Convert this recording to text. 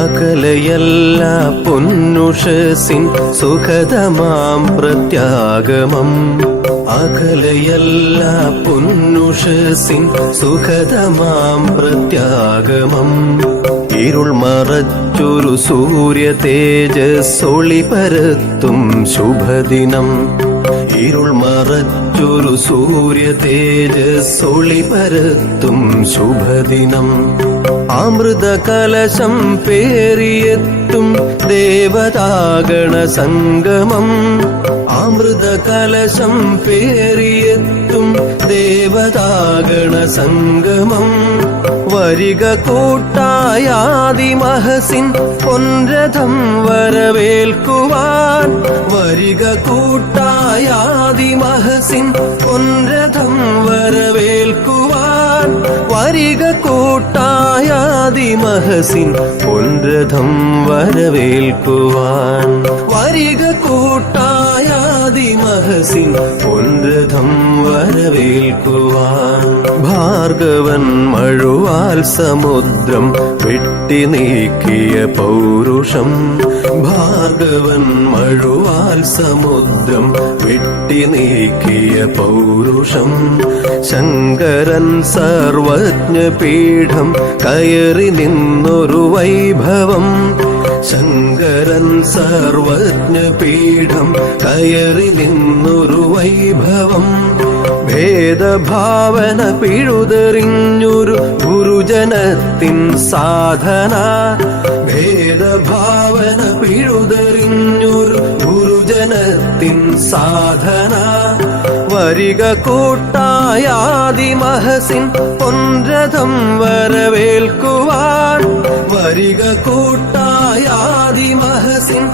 അകലയല്ല പൊന്നുഷസിൻ സുഖതമാം പ്രത്യാഗമം. അകലയല്ല പൊന്നുഷസിൻ സുഖതമാം പ്രത്യാഗമം. ഇരുൾ മറച്ചൊരു സൂര്യ തേജസ്സൊളി പരത്തും ശുഭദിനം. ഇരുൾ മറച്ചൊരു സൂര്യ തേജസ്സൊളി പരത്തും ശുഭദിനം. അമൃത കലശം പേറിയെത്തും ദേവതാഗണ സംഗമം. അമൃത കലശം പേറിയെത്തും ദേവതാഗണ സംഗമം. വരിക കൂട്ടായാദിമഹസിൻ പൊൻരഥം വരവേൽക്കുവാൻ. വരിക കൂട്ടായാദിമഹസിൻ പൊൻരഥം വരവേൽക്കുവാൻ. വരിക കൂട്ടായാദിമഹസിൻ പൊൻരഥം വരവേൽക്കുവാൻ. വരിക കൂട്ടായാദിമഹസിൻ പൊൻരഥം വരവേൽക്കുവാൻ. ഭാർഗവൻ മഴുവാൽ സമുദ്രം വെട്ടി നീക്കിയ പൗരുഷം. ഭാർഗവൻ മഴുവാൽ സമുദ്രം വെട്ടി നീക്കിയ പൗരുഷം. ശങ്കരൻ സർവജ്ഞപീഠം കയറി നിന്നൊരു വൈഭവം. ശങ്കരൻ സർവജ്ഞപീഠം കയറി നിന്നൊരു വൈഭവം. ഭേദഭാവന പിഴുതെറിഞ്ഞൊരു ഗുരുജനത്തിൻ സാധന. ഭേദഭാവന പിഴുതെറിഞ്ഞൊരു ഗുരുജനത്തിൻ സാധന. വരിക കൂട്ടായാദിമഹസിൻ പൊൻരഥം വരവേൽക്കുവാൻ. വരിക കൂട്ടായാദിമഹസിൻ